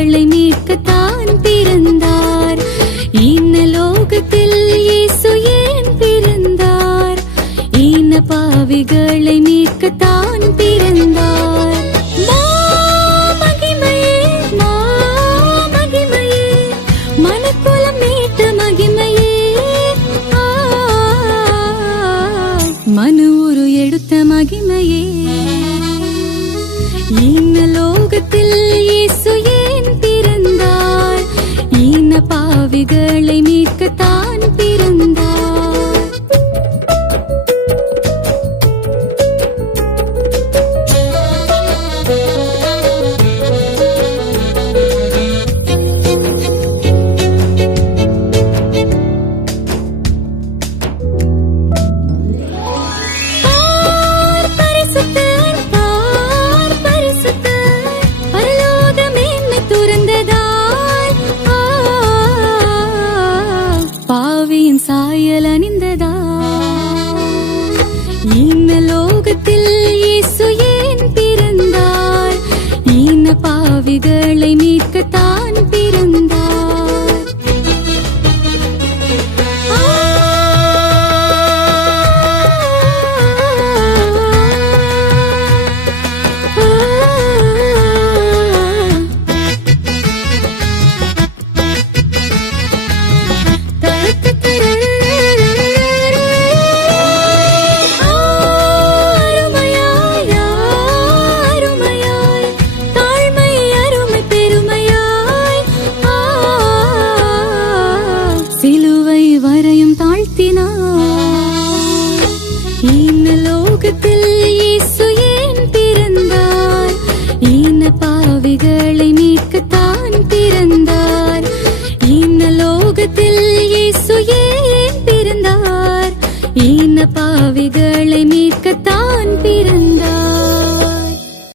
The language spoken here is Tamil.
பாவிகளை மீட்கத்தான் பிறந்தார். இந்த லோகத்தில் இயேசு ஏன் பிறந்தார்? இந்த பாவிகளை மீட்கத்தான் பிறந்தார். மனக்குலம் மீட்ட மகிமையே, மனு உரு எடுத்த மகிமையே. இந்த லோகத்தில் இயேசு ஏன் பிறந்தார்? இந்த பாவிகளை மீட்கத்தான் பிறந்தார். சாயல் அணிந்ததா? இந்த லோகத்தில் இயேசு ஏன் பிறந்தார்? இந்த பாவிகளை மீட்கத்தான் பிறந்தார். சிலுவை வரையும் தாழ்த்தினார். இந்த லோகத்தில் இயேசு ஏன் பிறந்தார்? இந்த பாவிகளை